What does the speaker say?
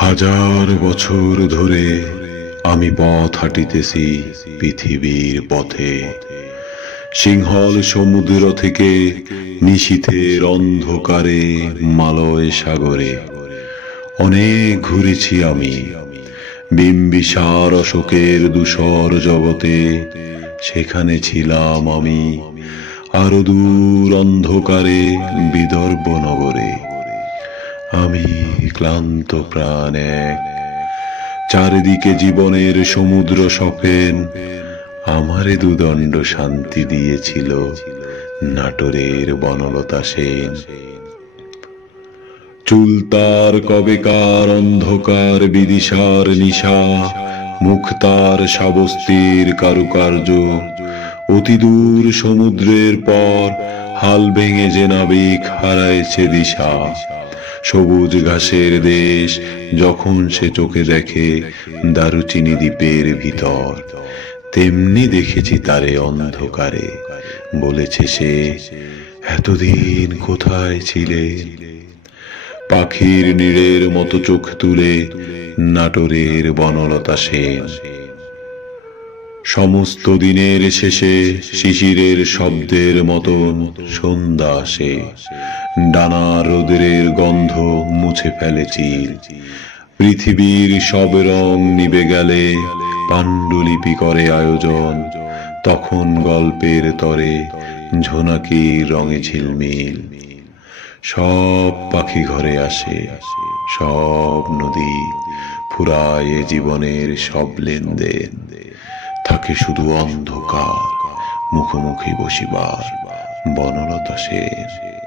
হাজার বছর ধরে আমি পথ হাঁটিতেছি পৃথিবীর পথে। সিংহল সমুদ্র থেকে নিশীথের অন্ধকারে মালয় সাগরে অনেক ঘুরেছি আমি। বিম্বিসার অশোকের ধূসর জগতে সেখানে ছিলাম আমি। আরো দূর অন্ধকারে বিদর্ভ নগরে আমি ক্লান্ত প্রাণ এক। চারিদিকে জীবনের সমুদ্র সফেন আমারে দুদণ্ড শান্তি দিয়েছিল নাটোরের বনলতা সেন। চুল তার কবেকার অন্ধকার বিদিশার নিশা, মুখ তার সাবস্তির কারুকার্য। অতি দূর সমুদ্রের পর হাল ভেঙে যে নাবিক হারাইছে দিশা। সবুজ ঘাসের দেশ যখন সে চোখে দেখে দারুচিনি দ্বীপের ভিতর, তেমনি দেখেছি তারে অন্ধকারে। বলেছে সে, এতদিন কোথায় ছিলেন? পাখির নীড়ের মতো চোখ তুলে নাটোরের বনলতা সেন। সমস্ত দিনের শেষে শিশিরের শব্দের মতন সন্ধ্যা আসে। ডানা রোদের গন্ধ মুছে ফেলে চির। পৃথিবীর সব রং নিভে গেলে পাণ্ডুলিপি করে আয়োজন। তখন গল্পের তরে ঝোনাকির রঙে ঝিলমিল। সব পাখি ঘরে আসে, সব নদী ফুরায় জীবনের সব লেনদেন। থাকে শুধু অন্ধকার, মুখোমুখি বসিবার বনলতা সেন।